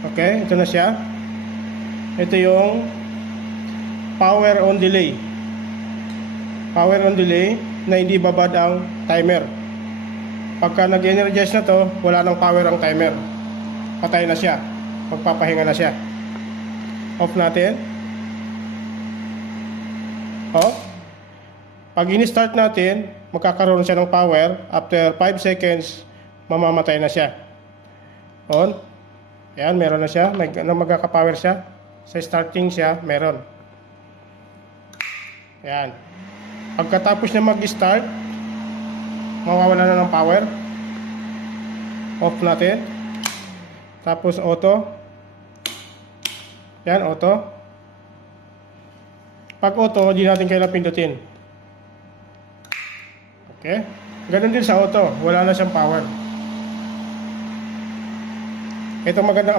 Okay, ito na siya. Ito yung power on delay. Power on delay na hindi babad ang timer. Pagka nag-energize na to, wala nang power ang timer. Patay na siya. Magpapahinga na siya. Off natin. Off. Pag in-start natin, magkakaroon siya ng power. After 5 seconds, mamamatay na siya. On. Ayan, meron na siya. Magkaka-power siya. Sa starting siya, meron. Ayan. Pagkatapos niya mag-start, mawawala na ng power. Off natin. Tapos auto. Yan, auto. Pag auto, hindi natin kailangan pindutin. Okay. Ganun din sa auto. Wala na siyang power. Ito magandang